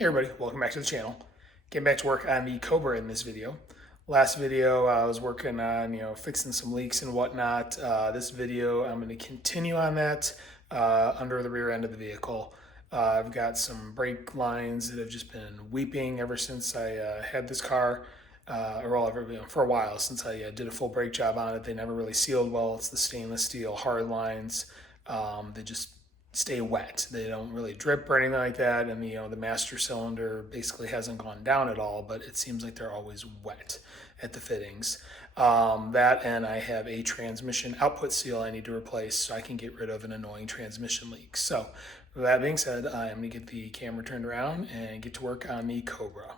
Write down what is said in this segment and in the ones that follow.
Hey everybody, welcome back to the channel. Getting back to work on the Cobra in this video. Last video I was working on, fixing some leaks and whatnot. This video I'm going to continue on that under the rear end of the vehicle. I've got some brake lines that have just been weeping ever since I had this car, for a while since I did a full brake job on it. They never really sealed well. It's the stainless steel hard lines. They just stay wet. They don't really drip or anything like that, and the master cylinder basically hasn't gone down at all, but it seems like they're always wet at the fittings. That, and I have a transmission output seal I need to replace so I can get rid of an annoying transmission leak. So with that being said, I'm going to get the camera turned around and get to work on the Cobra.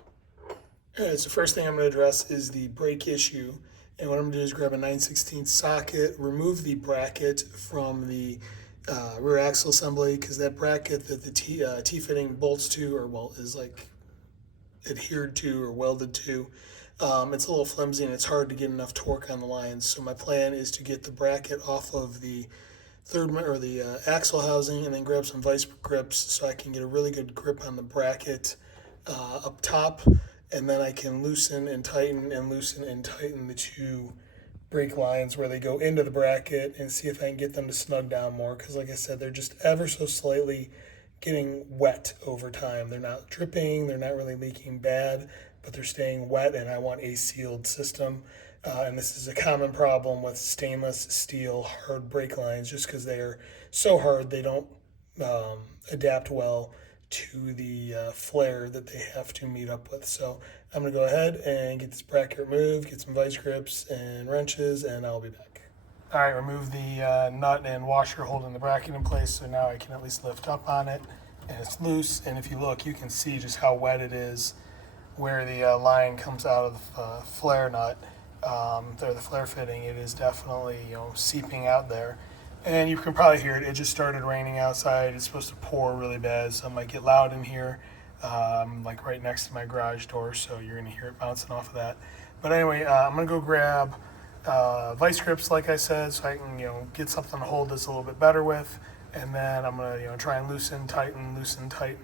All right, so first thing I'm going to address is the brake issue. And what I'm going to do is grab a 9/16 socket, remove the bracket from the rear axle assembly, because that bracket that the T-fitting bolts to, or well, is like adhered to or welded to, it's a little flimsy and it's hard to get enough torque on the lines. So my plan is to get the bracket off of the axle housing and then grab some vice grips so I can get a really good grip on the bracket up top, and then I can loosen and tighten the two brake lines where they go into the bracket and see if I can get them to snug down more, because like I said, they're just ever so slightly getting wet over time. They're not dripping, they're not really leaking bad, but they're staying wet, and I want a sealed system. And this is a common problem with stainless steel hard brake lines, just because they are so hard they don't adapt well to the flare that they have to meet up with. So I'm going to go ahead and get this bracket removed, get some vice grips and wrenches, and I'll be back. All right, remove the nut and washer holding the bracket in place, so now I can at least lift up on it, and it's loose. And if you look, you can see just how wet it is where the line comes out of the flare nut, the flare fitting. It is definitely seeping out there. And you can probably hear it. It just started raining outside. It's supposed to pour really bad, so it might get loud in here, like right next to my garage door, so you're going to hear it bouncing off of that. But anyway, I'm going to go grab vice grips, like I said, so I can get something to hold this a little bit better with. And then I'm going to try and loosen, tighten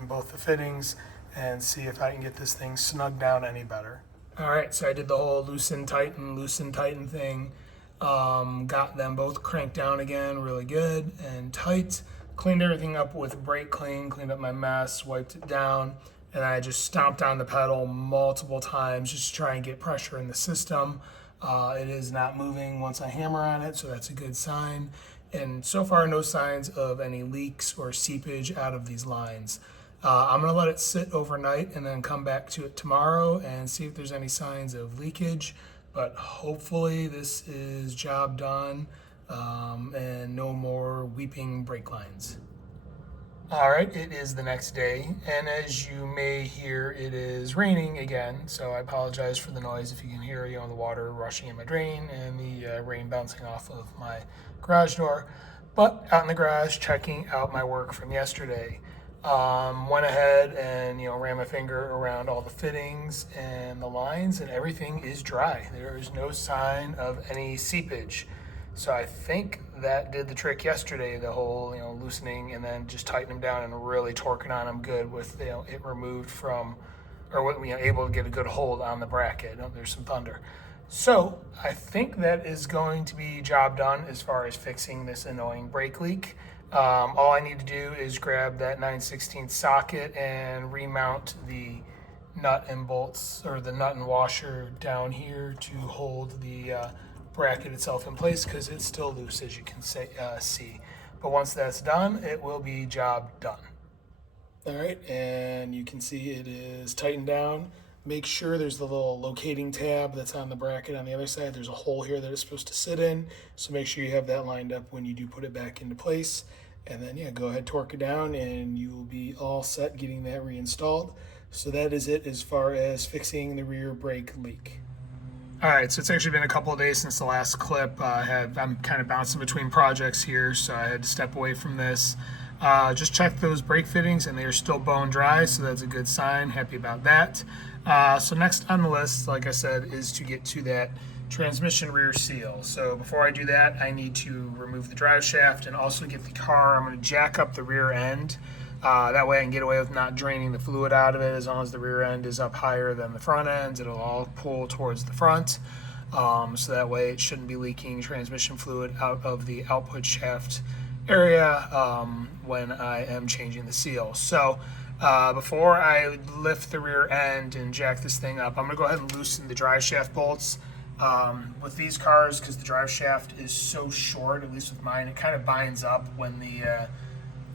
both the fittings and see if I can get this thing snugged down any better. All right, so I did the whole loosen, tighten thing. Got them both cranked down again really good and tight, cleaned everything up with brake clean, cleaned up my mess, wiped it down, and I just stomped on the pedal multiple times just to try and get pressure in the system. It is not moving once I hammer on it, so that's a good sign. And so far, no signs of any leaks or seepage out of these lines. I'm going to let it sit overnight and then come back to it tomorrow and see if there's any signs of leakage. But hopefully this is job done, and no more weeping brake lines. All right, it is the next day, and as you may hear, it is raining again. So I apologize for the noise if you can hear the water rushing in my drain and the rain bouncing off of my garage door. But out in the garage, checking out my work from yesterday. Went ahead and ran my finger around all the fittings and the lines, and everything is dry. There is no sign of any seepage. So I think that did the trick yesterday, the whole loosening and then just tightening them down and really torquing on them good with it removed from, or able to get a good hold on the bracket. Oh, there's some thunder. So I think that is going to be job done as far as fixing this annoying brake leak. All I need to do is grab that 9/16 socket and remount the nut and bolts, or the nut and washer down here to hold the bracket itself in place, because it's still loose, as you can see. But once that's done, it will be job done. All right, and you can see it is tightened down. Make sure there's the little locating tab that's on the bracket on the other side. There's a hole here that it's supposed to sit in, so make sure you have that lined up when you do put it back into place. And then go ahead, torque it down, and you will be all set getting that reinstalled. So that is it as far as fixing the rear brake leak. All right, so it's actually been a couple of days since the last clip. I'm kind of bouncing between projects here, so I had to step away from this. Just checked those brake fittings, and they are still bone dry, so that's a good sign. Happy about that. So next on the list, like I said, is to get to that transmission rear seal. So before I do that, I need to remove the drive shaft and also get the car. I'm going to jack up the rear end That way I can get away with not draining the fluid out of it. As long as the rear end is up higher than the front end, it'll all pull towards the front. So that way it shouldn't be leaking transmission fluid out of the output shaft area when I am changing the seal. So before I lift the rear end and jack this thing up, I'm going to go ahead and loosen the drive shaft bolts. With these cars, because the drive shaft is so short, at least with mine, it kind of binds up when the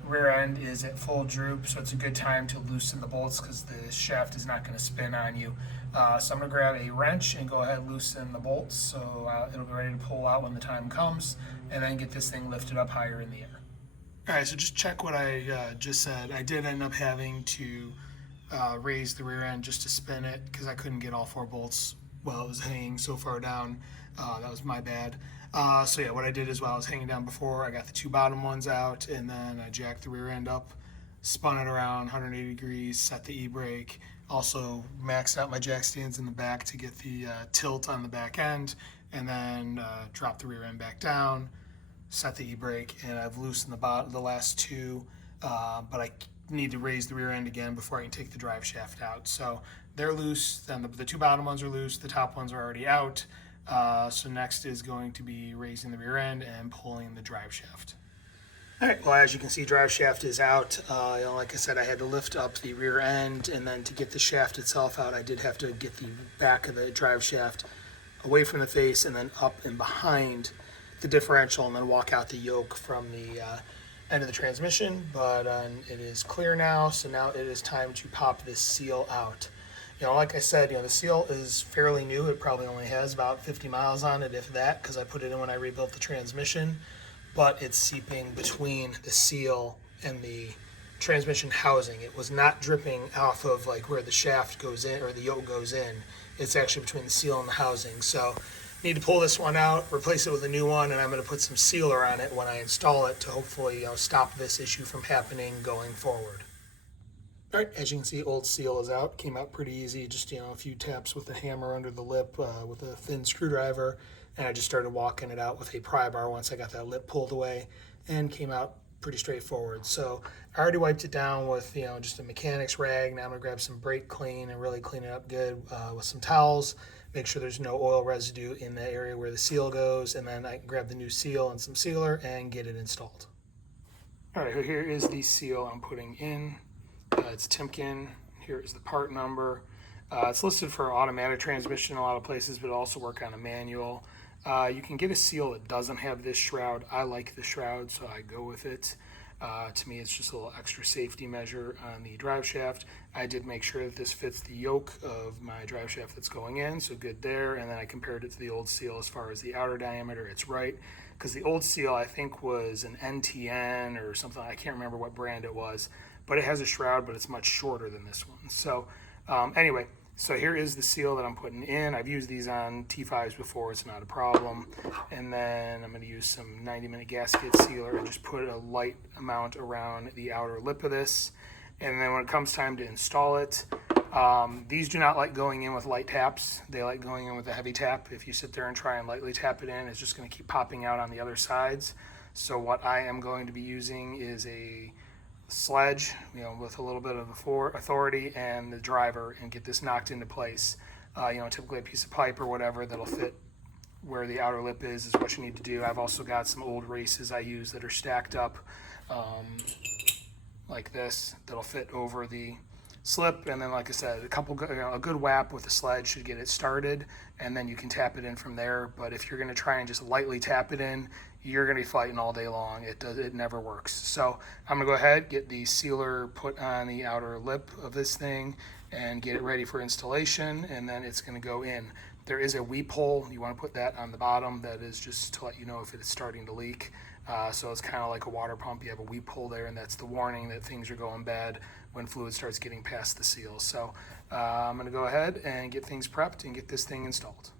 rear end is at full droop, so it's a good time to loosen the bolts because the shaft is not going to spin on you. So I'm going to grab a wrench and go ahead and loosen the bolts so it'll be ready to pull out when the time comes, and then get this thing lifted up higher in the air. All right, so just check what I just said. I did end up having to raise the rear end just to spin it because I couldn't get all 4 bolts while it was hanging so far down. That was my bad. So yeah, what I did is while I was hanging down before, I got the 2 bottom ones out, and then I jacked the rear end up, spun it around 180 degrees, set the e-brake, also maxed out my jack stands in the back to get the tilt on the back end, and then dropped the rear end back down, set the e-brake, and I've loosened the last 2, but I need to raise the rear end again before I can take the drive shaft out. So they're loose, then the 2 bottom ones are loose, the top ones are already out. So next is going to be raising the rear end and pulling the drive shaft. All right, well, as you can see, drive shaft is out. Like I said, I had to lift up the rear end, and then to get the shaft itself out, I did have to get the back of the drive shaft away from the face and then up and behind the differential, and then walk out the yoke from the end of the transmission. But it is clear now, so now it is time to pop this seal out. Like I said, the seal is fairly new. It probably only has about 50 miles on it, if that, because I put it in when I rebuilt the transmission. But it's seeping between the seal and the transmission housing. It was not dripping off of like where the shaft goes in or the yoke goes in. It's actually between the seal and the housing. So need to pull this one out, replace it with a new one, and I'm going to put some sealer on it when I install it to hopefully stop this issue from happening going forward. All right, as you can see, old seal is out. Came out pretty easy, just a few taps with a hammer under the lip with a thin screwdriver, and I just started walking it out with a pry bar once I got that lip pulled away, and came out pretty straightforward. So I already wiped it down with just a mechanic's rag. Now I'm gonna grab some brake clean and really clean it up good with some towels. Make sure there's no oil residue in the area where the seal goes, and then I can grab the new seal and some sealer and get it installed. All right, here is the seal I'm putting in. It's Timken. Here is the part number. It's listed for automatic transmission in a lot of places, but also work on a manual. You can get a seal that doesn't have this shroud. I like the shroud, so I go with it. To me, it's just a little extra safety measure on the drive shaft. I did make sure that this fits the yoke of my drive shaft that's going in, so good there. And then I compared it to the old seal as far as the outer diameter. It's right, because the old seal I think was an NTN or something. I can't remember what brand it was, but it has a shroud, but it's much shorter than this one. So anyway, so here is the seal that I'm putting in. I've used these on T5s before, it's not a problem. And then I'm gonna use some 90-minute gasket sealer and just put a light amount around the outer lip of this. And then when it comes time to install it, these do not like going in with light taps. They like going in with a heavy tap. If you sit there and try and lightly tap it in, it's just gonna keep popping out on the other sides. So what I am going to be using is a sledge, with a little bit of authority and the driver, and get this knocked into place. Typically a piece of pipe or whatever that'll fit where the outer lip is what you need to do. I've also got some old races I use that are stacked up like this that'll fit over the slip, and then like I said, a good whap with a sledge should get it started, and then you can tap it in from there. But if you're going to try and just lightly tap it in, you're going to be fighting all day long. It never works. So I'm going to go ahead, get the sealer put on the outer lip of this thing and get it ready for installation, and then it's going to go in. There is a weep hole. You want to put that on the bottom. That is just to let you know if it's starting to leak. So it's kind of like a water pump. You have a weep hole there, and that's the warning that things are going bad when fluid starts getting past the seal. So I'm going to go ahead and get things prepped and get this thing installed.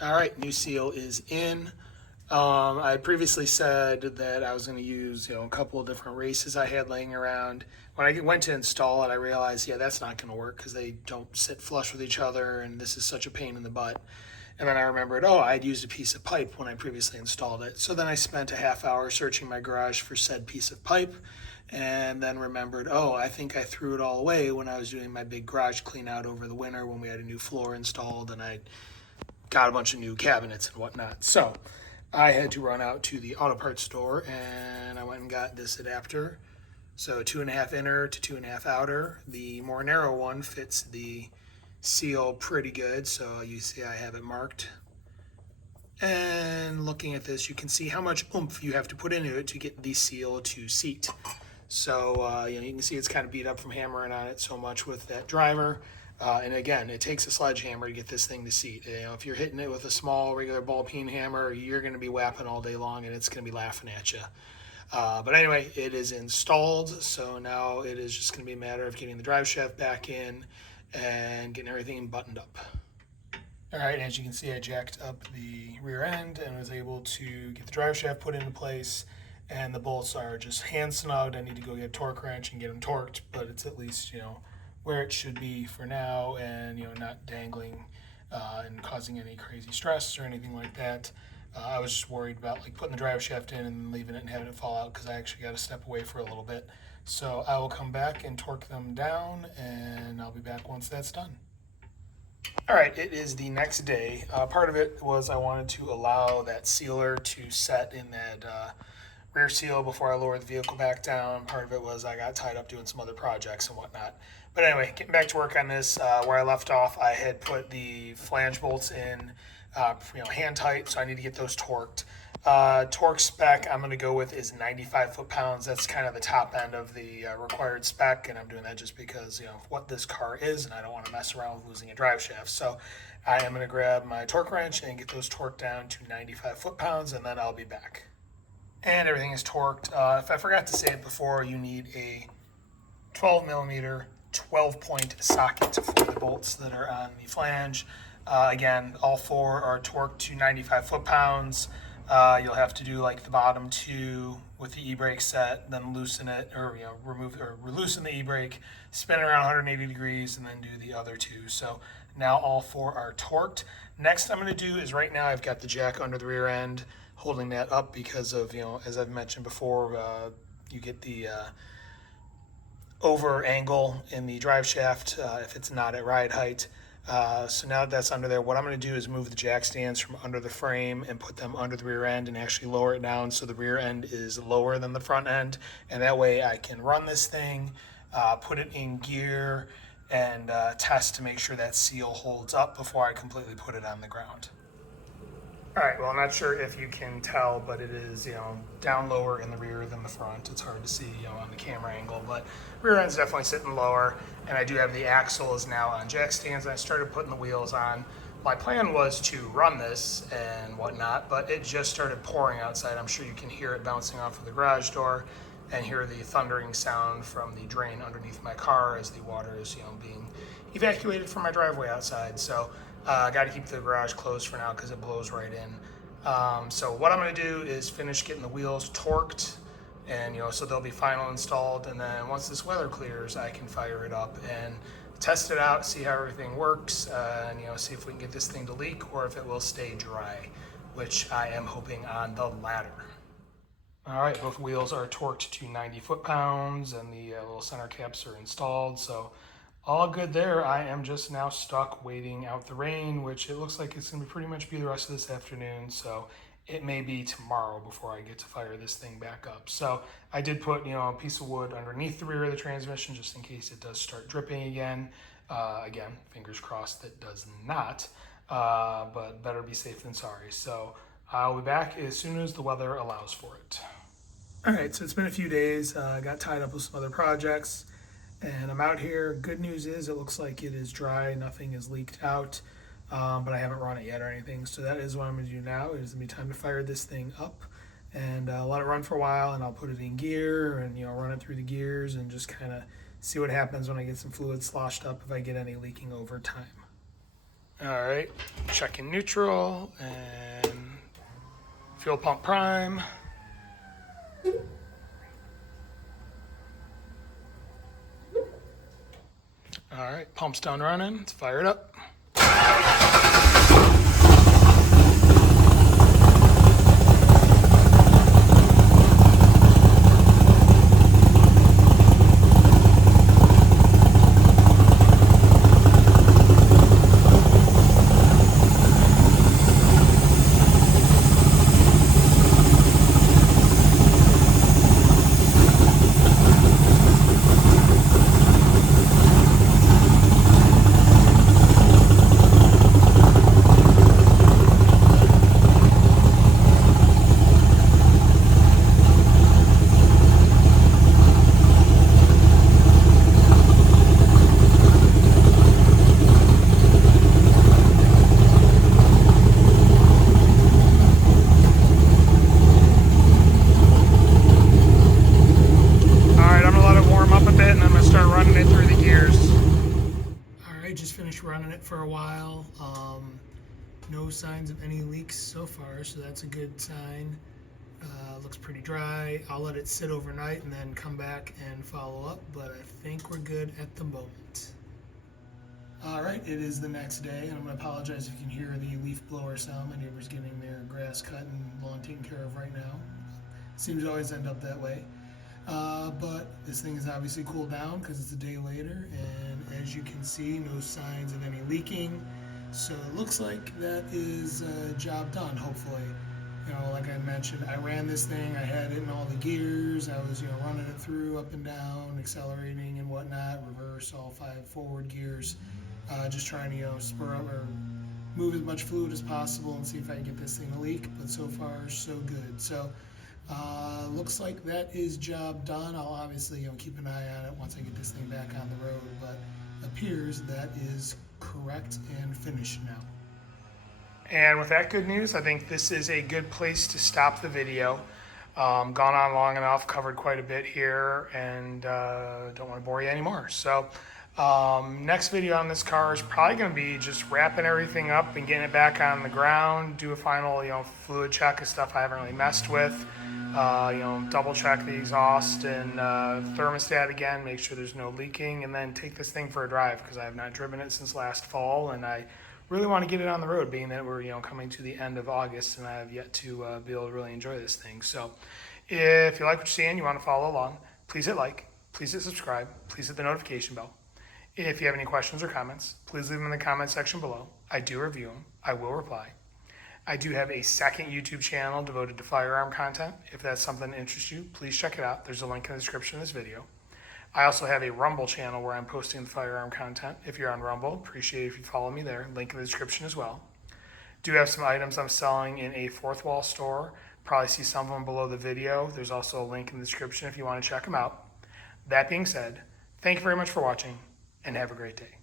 All right, new seal is in. I previously said that I was going to use a couple of different races I had laying around. When I went to install it, I realized, that's not going to work because they don't sit flush with each other, and this is such a pain in the butt. And then I remembered, I'd used a piece of pipe when I previously installed it. So then I spent a half hour searching my garage for said piece of pipe, and then remembered, oh, I think I threw it all away when I was doing my big garage clean out over the winter when we had a new floor installed and I got a bunch of new cabinets and whatnot. So I had to run out to the auto parts store and I went and got this adapter. So 2.5 inner to 2.5 outer. The more narrow one fits the seal pretty good, so you see I have it marked. And looking at this, you can see how much oomph you have to put into it to get the seal to seat. So you can see it's kind of beat up from hammering on it so much with that driver. And again, it takes a sledgehammer to get this thing to seat. If you're hitting it with a small regular ball peen hammer, you're going to be whapping all day long and it's going to be laughing at you. But anyway, it is installed, so now it is just going to be a matter of getting the drive shaft back in and getting everything buttoned up. All right, as you can see, I jacked up the rear end and was able to get the drive shaft put into place, and the bolts are just hand snugged. I need to go get a torque wrench and get them torqued, but it's at least, where it should be for now, and, not dangling and causing any crazy stress or anything like that. I was just worried about putting the drive shaft in and leaving it and having it fall out because I actually got to step away for a little bit. So I will come back and torque them down, and I'll be back once that's done. All right, it is the next day. Part of it was I wanted to allow that sealer to set in that rear seal before I lowered the vehicle back down. Part of it was I got tied up doing some other projects and whatnot. But anyway, getting back to work on this, where I left off, I had put the flange bolts in hand tight, so I need to get those torqued. Torque spec I'm going to go with is 95 foot-pounds. That's kind of the top end of the required spec, and I'm doing that just because what this car is, and I don't want to mess around with losing a drive shaft. So I am going to grab my torque wrench and get those torqued down to 95 foot-pounds, and then I'll be back. And everything is torqued. If I forgot to say it before, you need a 12 millimeter 12-point socket for the bolts that are on the flange. Again, all four are torqued to 95 foot-pounds. You'll have to do the bottom two with the e-brake set, then loosen it, or loosen the e-brake, spin it around 180 degrees, and then do the other two. So now all four are torqued. Next I'm going to do is, right now I've got the jack under the rear end, holding that up because of, as I've mentioned before, you get the over angle in the drive shaft if it's not at ride height. So now that that's under there, what I'm going to do is move the jack stands from under the frame and put them under the rear end and actually lower it down so the rear end is lower than the front end. And that way I can run this thing, put it in gear, and test to make sure that seal holds up before I completely put it on the ground. All right, well, I'm not sure if you can tell, but it is, down lower in the rear than the front. It's hard to see, on the camera angle, but rear end's definitely sitting lower, and I do have the axle is now on jack stands. I started putting the wheels on. My plan was to run this and whatnot, but it just started pouring outside. I'm sure you can hear it bouncing off of the garage door and hear the thundering sound from the drain underneath my car as the water is, being evacuated from my driveway outside. So I got to keep the garage closed for now because it blows right in. So what I'm going to do is finish getting the wheels torqued, and so they'll be final installed. And then once this weather clears, I can fire it up and test it out, see how everything works, and see if we can get this thing to leak or if it will stay dry, which I am hoping on the latter. All right, both wheels are torqued to 90 foot-pounds, and the little center caps are installed. So all good there. I am just now stuck waiting out the rain, which it looks like it's going to pretty much be the rest of this afternoon. So it may be tomorrow before I get to fire this thing back up. So I did put, a piece of wood underneath the rear of the transmission just in case it does start dripping again. Again, fingers crossed that does not, but better be safe than sorry. So I'll be back as soon as the weather allows for it. All right, so it's been a few days. I got tied up with some other projects, and I'm out here. Good news is it looks like it is dry. Nothing is leaked out, but I haven't run it yet or anything. So that is what I'm going to do now. It is going to be time to fire this thing up and let it run for a while, and I'll put it in gear and run it through the gears and just kind of see what happens when I get some fluid sloshed up, if I get any leaking over time. All right, checking neutral and fuel pump prime. All right, pump's done running. Let's fire it up. finished running it for a while. No signs of any leaks so far, so that's a good sign. Looks pretty dry. I'll let it sit overnight and then come back and follow up, but I think we're good at the moment. All right, it is the next day, and I'm going to apologize if you can hear the leaf blower sound. My neighbor's getting their grass cut and lawn taken care of right now. Seems to always end up that way. But this thing is obviously cooled down because it's a day later, and as you can see, no signs of any leaking. So it looks like that is job done, hopefully. You know, like I mentioned, I ran this thing, I had it in all the gears, I was, running it through up and down, accelerating and whatnot, reverse, all 5 forward gears, just trying to, spur up or move as much fluid as possible and see if I can get this thing to leak, but so far, so good. So, looks like that is job done. I'll obviously, keep an eye on it once I get this thing back on the road, but appears that is correct and finished now. And with that good news, I think this is a good place to stop the video. Gone on long enough, covered quite a bit here, and don't want to bore you anymore. So next video on this car is probably going to be just wrapping everything up and getting it back on the ground, do a final fluid check of stuff I haven't really messed with. Double check the exhaust and thermostat again, make sure there's no leaking, and then take this thing for a drive because I have not driven it since last fall, and I really want to get it on the road, being that we're coming to the end of August and I have yet to be able to really enjoy this thing. So if you like what you're seeing, you want to follow along, please hit like, please hit subscribe, please hit the notification bell. If you have any questions or comments, please leave them in the comment section below. I do review them. I will reply. I do have a second YouTube channel devoted to firearm content. If that's something that interests you, please check it out. There's a link in the description of this video. I also have a Rumble channel where I'm posting the firearm content. If you're on Rumble, appreciate it if you follow me there. Link in the description as well. Do have some items I'm selling in a Fourth Wall store. Probably see some of them below the video. There's also a link in the description if you want to check them out. That being said, thank you very much for watching and have a great day.